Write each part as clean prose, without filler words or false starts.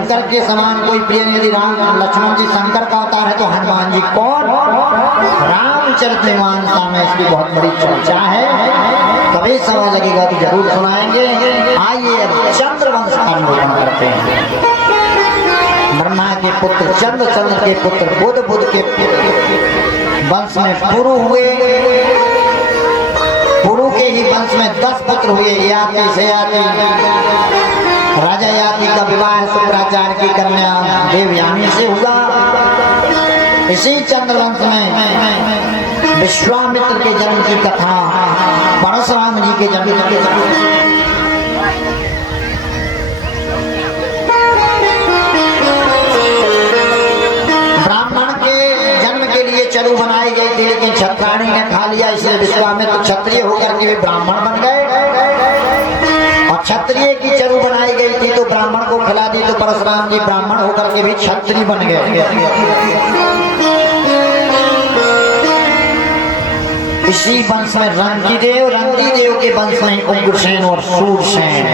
शंकर के समान कोई प्रिय, यदि राम लक्ष्मण जी शंकर का अवतार है तो हनुमान जी कौन? रामचरितमानस में इसकी बहुत बड़ी चर्चा है, कभी समय लगेगा तो जरूर सुनाएंगे। आइए अब चंद्रवंश का निरूपण करते हैं। ब्रह्मा के पुत्र चंद्र, चंद्र के पुत्र बुध, बुध के वंश में पुरु हुए, पुरु के ही वंश में 10 पुत्र हुए, याति सयाति। राजा याति का विवाह शुक्राचार्य की कन्या देवयानी से हुआ। इसी चंद्रवंश में विश्वामित्र के जन्म की कथा, परशुराम जी के जन्म की ब्राह्मण के जन्म के लिए चरु बनाई गई थी, लेकिन क्षत्राणी ने खा लिया, इसलिए विश्वामित्र क्षत्रिय होकर के भी ब्राह्मण बन गए। और क्षत्रिय की चरु बनाई गई थी तो ब्राह्मण को खिला दी, तो परशुराम जी ब्राह्मण होकर के भी क्षत्रिय बन गए। इसी वंश में रंतिदेव, रंतिदेव के वंश में उग्रसेन और शूरसेन।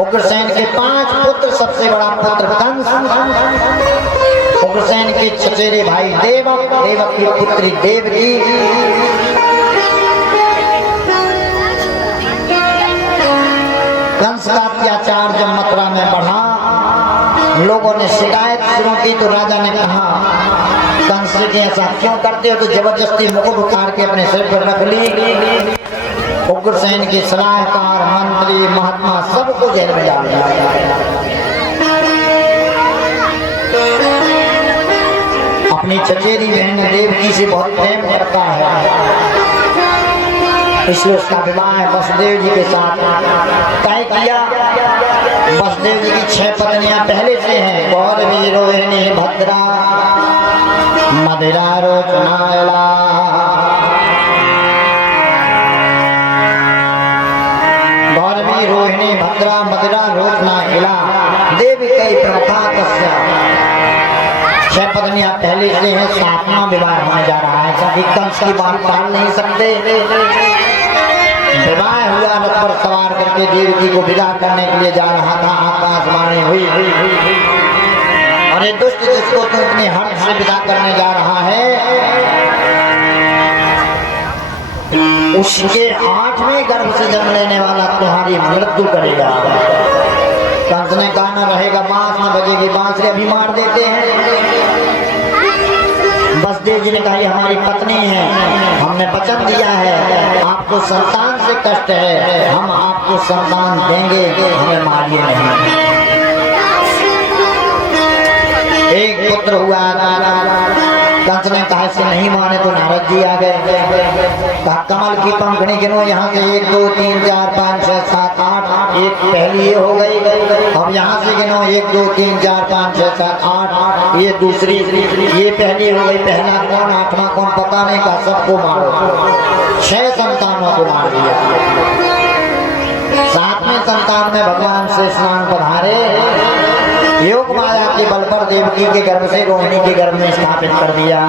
उग्रसेन के 5 पुत्र, सबसे बड़ा पुत्र कंस। उग्रसेन के चचेरे भाई देवक, देवक की पुत्री देवकी। कंस का अत्याचार जब मथुरा में बढ़ा, लोगों ने शिकायत शुरू की, तो राजा ने कहा कंस जी ऐसा क्यों करते हो? तो जबरदस्ती मुकुट उतार के अपने सिर पर रख ली। उग्रसेन के सलाहकार, मंत्री, महात्मा सबको जेल में डाल दिया। अपनी चचेरी बहन देवकी से बहुत प्रेम करता है, इसलिए उसका विवाह वसुदेव जी के साथ तय किया। वसुदेव जी की 6 पत्नियां पहले से हैं, गौरवी, रोहिणी, भद्रा, मदिरा, रोचनाला। गौरवी, रोहिणी, भद्रा, मदिरा, रोचना, इला देवी कई प्रथा तस्या। 6 पत्नियां पहले से हैं, 7वां विवाह होने जा रहा है। सभी कंस की बात टाल नहीं सकते। विवाह हुआ, रथ पर सवार करके देवकी को विदा करने के लिए जा रहा था। आकाशवाणी हुई, अरे दुष्ट, जिसको तू इतने हर्ष से विदा करने जा रहा है, उसके 8वें गर्भ से जन्म लेने वाला तुम्हारी मृत्यु करेगा। कंस ने कहा न रहेगा, बांस न बजेगी बांसुरी, अभी मार देते हैं। वसुदेव जी ने कहा ये हमारी पत्नी है, हमने वचन दिया है, आपको संतान से कष्ट है, हम आपको संतान देंगे, हमें मारिए नहीं। एक पुत्र हुआ, कंस ने कहा इसे नहीं माने तो नारद जी आ गए। कहा कमल की पंखुड़ी गिनो, यहाँ से 1 2 3 4 5 6 7 8, एक पहली ये हो गई। अब यहाँ से गिनो 1 2 3 4 5 6 7 8, ये दूसरी, ये पहली हो गई। पहला कौन, 8वां कौन पता नहीं, कहा सबको मारो। 6 संतानों को मार दिया। 7वें संतान में भगवान से स्नान पधारे, योग माया के बल पर देवकी के गर्भ से रोहिणी के गर्भ में स्थापित कर दिया।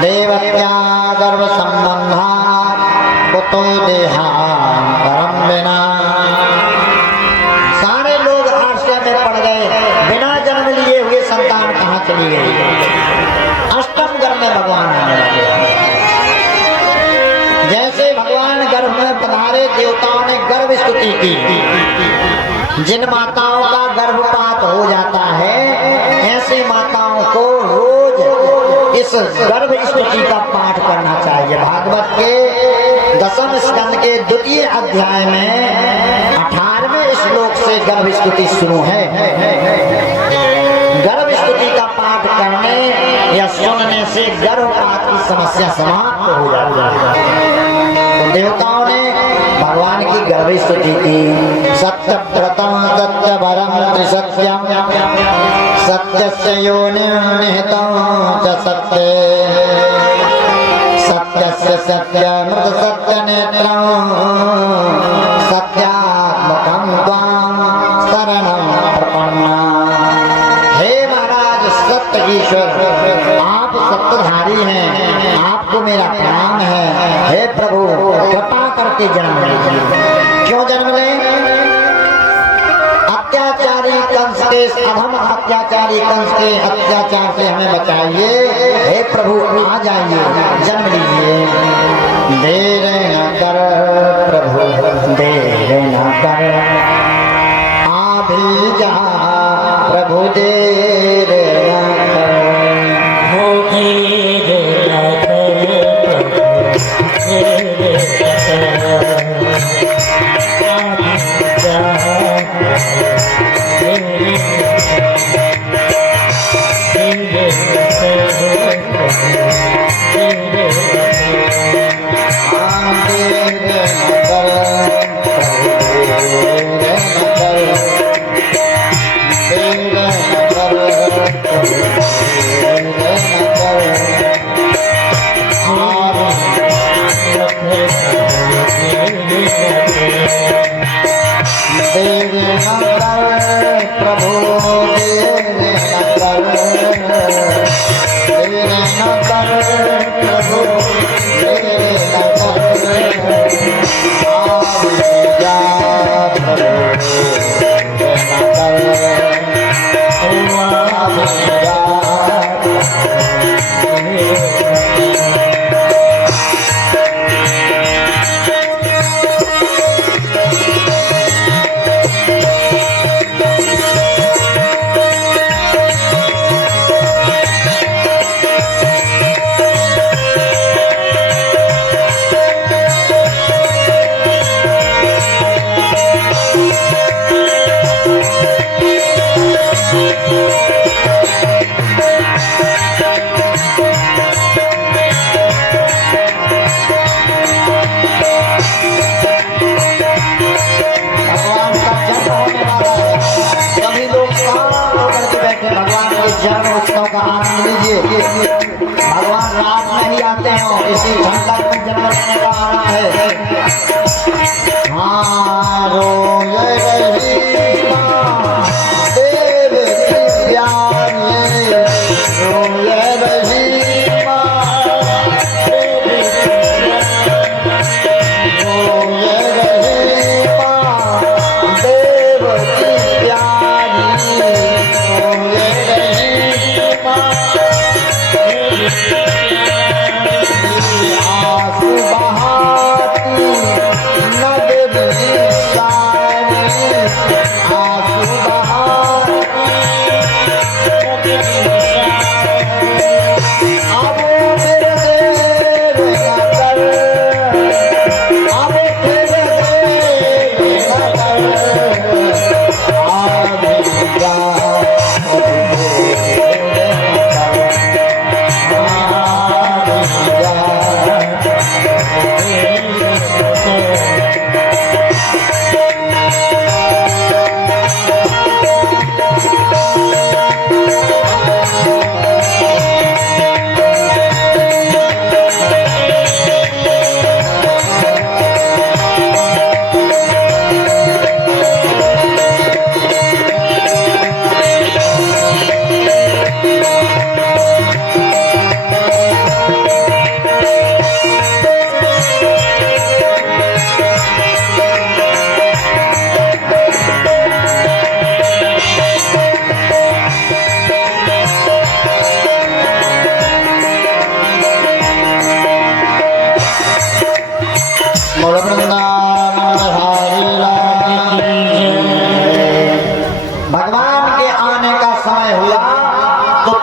देवत्या गर्भ संबंधा कुतो देहांतरम विना। सारे लोग आश्चर्य में पड़ गए, बिना जन्म लिए हुए संतान कहाँ चली गई। 8वें गर्भ में भगवान आने लगे। जैसे भगवान गर्भ में पधारे, देवताओं ने गर्भ स्तुति की। जिन माताओं का गर्भपात हो जाता है, ऐसी माताओं को रोज इस गर्भ स्तुति का पाठ करना चाहिए। भागवत के 10वें स्कंद के 2य अध्याय में 18वें श्लोक से गर्भ स्तुति शुरू है। गर्भ स्तुति का पाठ करने या सुनने से गर्भपात की समस्या समाप्त हो जाती है। तो देवताओं ने भगवान की गर्भ स्तुति की। सत्यव्रतं सत्यवरं त्रिसत्यं सत्यस्य योनिर्निहितं च सत्ये सत्यस्य सत्यमृत सत्यनेत्रं सत्यात्मकं त्वां शरणं प्रपन्ना। हे महाराज सत्य ईश्वर, आप सत्यधारी हैं, आपको मेरा प्रणाम है। हे प्रभु, कृपा करके जन्म लीजिए। क्यों जन्म लें? अत्याचारी कंस के अधम अत्याचारी कंस के अत्याचार से हमें बचाइए। हे प्रभु आ जाइए, जन्म लीजिए। देर न कर प्रभु, देर न कर, आ भी जा प्रभु, देर न कर। हो देर न कर प्रभु, देर न कर, आ भी जा भगवान रात में ही आते हैं, इसी झंडा में जन्म लेने का आना है। हाँ रोए रही माँ देव की प्यारी, रोए रही माँ देव की प्यारी, रोए रही माँ देव की प्यारी, रोए रही माँ आंसू बहाती नगरी सारी, आंसू बहाती नगरी सारी। अब फिर देर न कर, अब फिर देर न कर, आ भी जा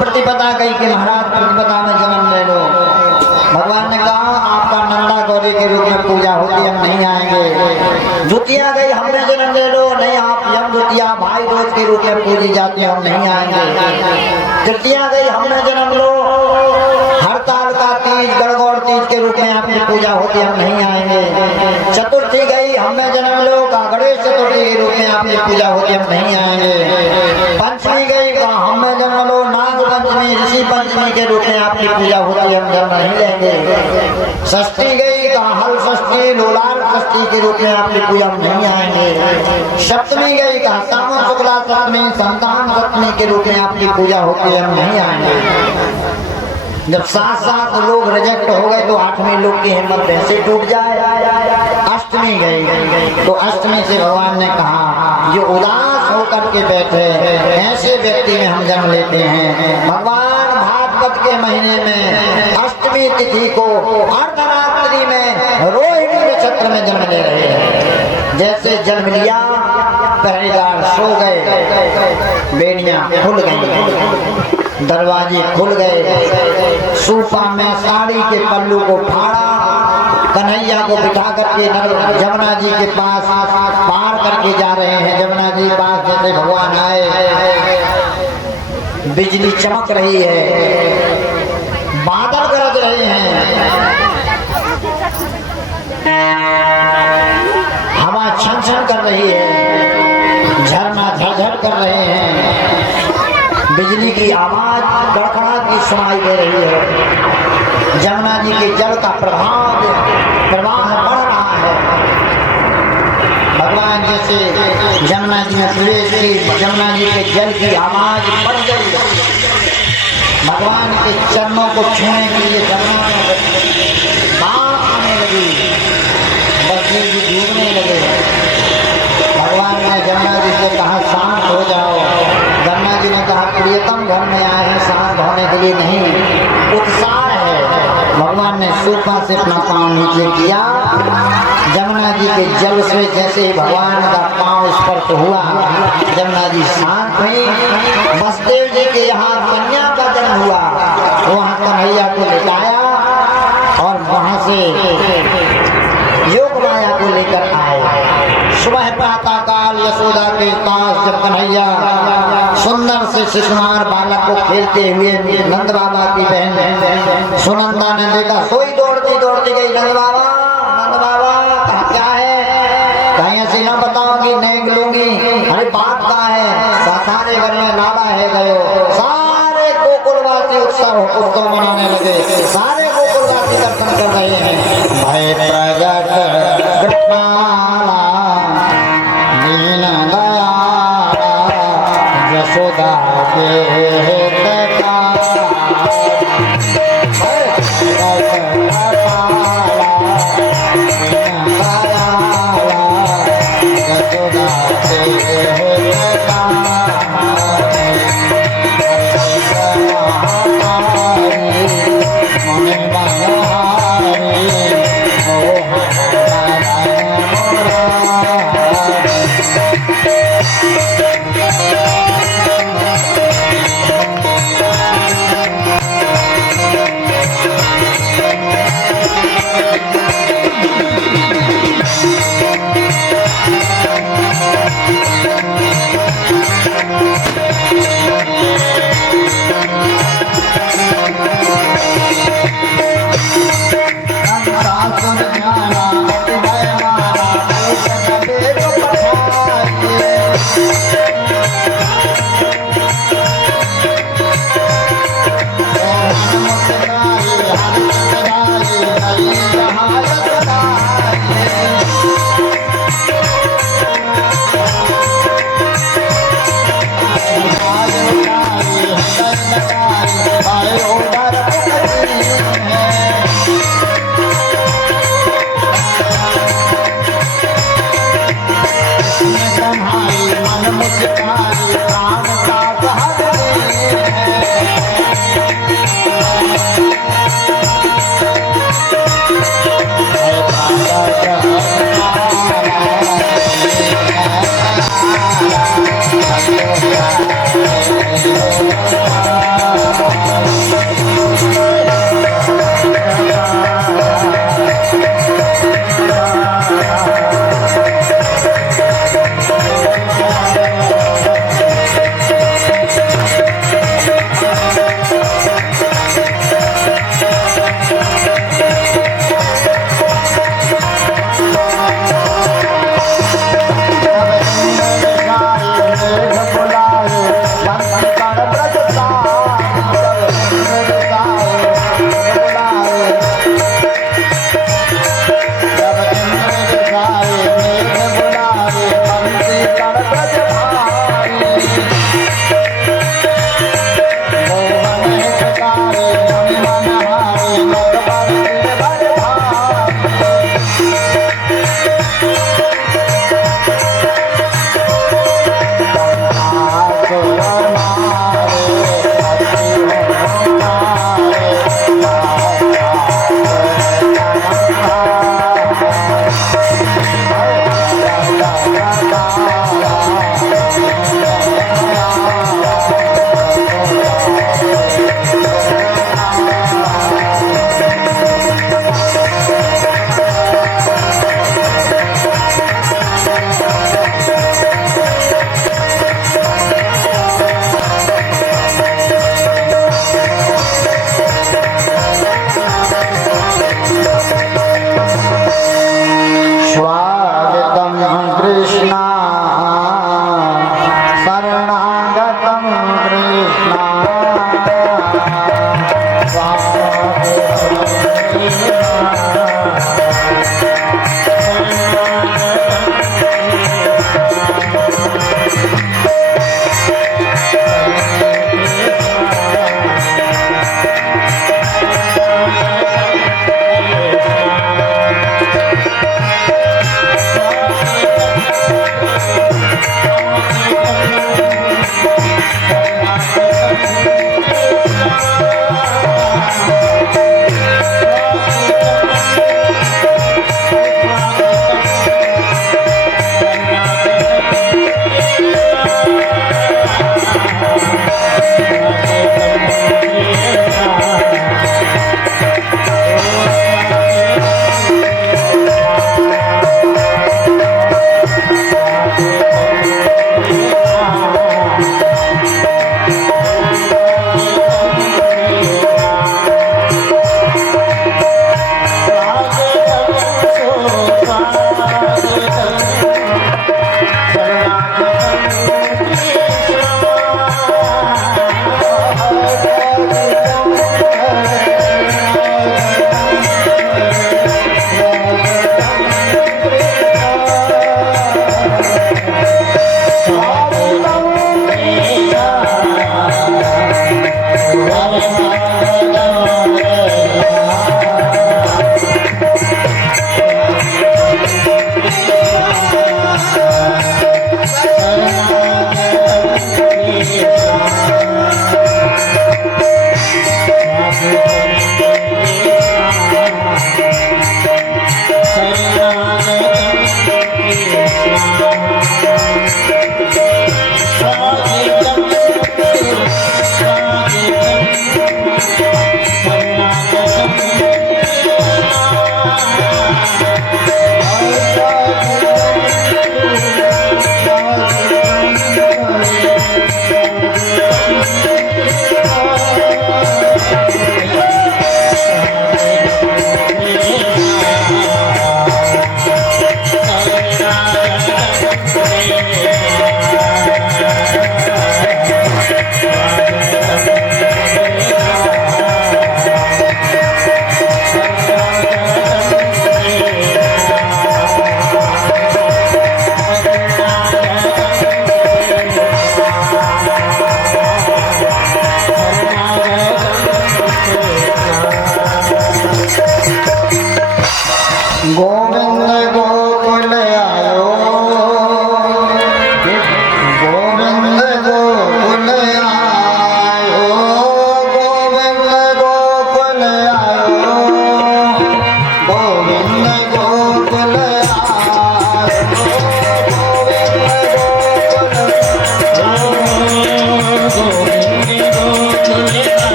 प्रतिपदा गई कि महाराज प्रतिपदा में जन्म ले लो। भगवान ने कहा आपका नंदा गौरी के रूप में पूजा होती, हम नहीं आएंगे। द्वितीया गई हमने जन्म ले लो, नहीं आप यम द्वितीया भाई दूज के रूप में पूजी जाती है, हम नहीं आएंगे। तृतीया गई हमने जन्म लो, हड़ताल का तीज गणगौर तीज के रूप में आपकी पूजा होती, हम नहीं आएंगे। चतुर्थी गई हमने जन्म लो, गणेश चतुर्थी के रूप में आपकी पूजा होती, हम नहीं आएंगे। पंचमी गई हमें जन्म लो, नाग पंचमी ऋषि पंचमी के रूप में आपकी पूजा होती, हम जन्म नहीं लेंगे। षष्ठी गई हल षष्ठी लोलाल षष्ठी के रूप में आपकी पूजा हम नहीं आएंगे। सप्तमी गई सावन शुक्ला सप्तमी संतान सप्तमी के रूप में आपकी पूजा होती, हम नहीं आएंगे। जब 7 लोग रिजेक्ट हो गए तो 8वें लोग की हिम्मत ऐसे टूट जाए। अष्टमी गई तो अष्टमी से भगवान ने कहा जो उदास हो होकर के बैठे, ऐसे व्यक्ति में हम जन्म लेते हैं। भगवान भाद्रपद के महीने में अष्टमी तिथि को अर्धरात्रि में रोहिणी नक्षत्र में जन्म ले रहे हैं। जैसे जन्म लिया, पहरेदार सो गए, बेड़ियां खुल गई, दरवाजे खुल गए, सूपा में साड़ी के पल्लू को फाड़ा, कन्हैया को बिठा करके जमुना जी के पास पार करके जा रहे हैं। जमुना जी पास जैसे भगवान आए, बिजली चमक रही है, बादल गरज रहे हैं, हवा छन छन कर रही है, झरना झरझर कर रहे हैं, बिजली की आवाज कड़कड़ा की सुनाई दे रही है। जमुना जी के जल का प्रवाह बढ़ रहा है। भगवान जैसे जमुना जी में प्रवेश की, जमुना जी के जल की आवाज बढ़ गई। भगवान के चरणों को छूने के लिए जमुना में बात आने लगी, बच्चे भी डूबने लगे। भगवान ने जमुना जी से कहा शांत हो जाओ। जमुना जी ने कहा प्रियतम घर में आए हैं, शांत होने के लिए नहीं, उत्साह है। भगवान ने सूपा से अपना पांव नीचे किया, जमुना जी के जल से जैसे ही भगवान का पांव स्पर्श हुआ, जमुना जी शांत हुई। वसुदेव जी के यहाँ कन्या का जन्म हुआ, वहाँ कन्हैया को लेटाया और वहाँ से योग माया को लेकर आए। सुबह प्रातः काल यशोदा के पास जब कन्हैया सुंदर से शिशुनार बालक को खेलते हुए नंद बाबा की बहन सुनंदा ने देखा, सोई दौड़ती दौड़ती गई, नंद बाबा कहा क्या है? कहीं ऐसे न बताऊंगी, नहीं लूंगी। अरे बात कहा है? सारे घर में लाड़ा है गयो। सारे गोकुलवासी उत्सव मनाने लगे, सारे गोकुलवासी दर्शन कर रहे हैं। भय प्रगट कृपाला दीन दयाला यशोदा के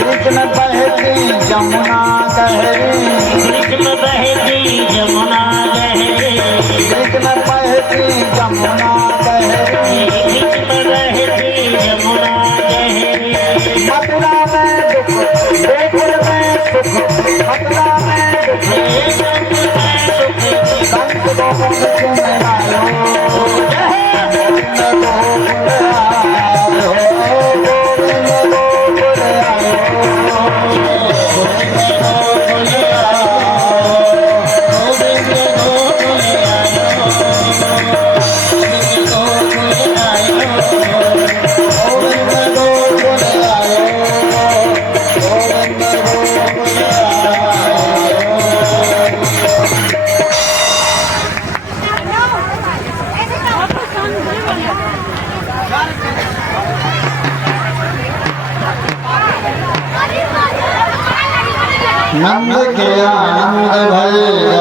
कृष्ण बहती जमुना गहरी, कृष्ण बहती जमुना गहरी, कृष्ण बहती जमुना गहरी, कृष्ण बहती जमुना गहरी। मथुरा में दुख गोकुल में सुख, मथुरा में दुख कंस गोकुल तुम आयो, गोविंद गोकुल आयो, गोविंद गोकुल नंद के आनंद भय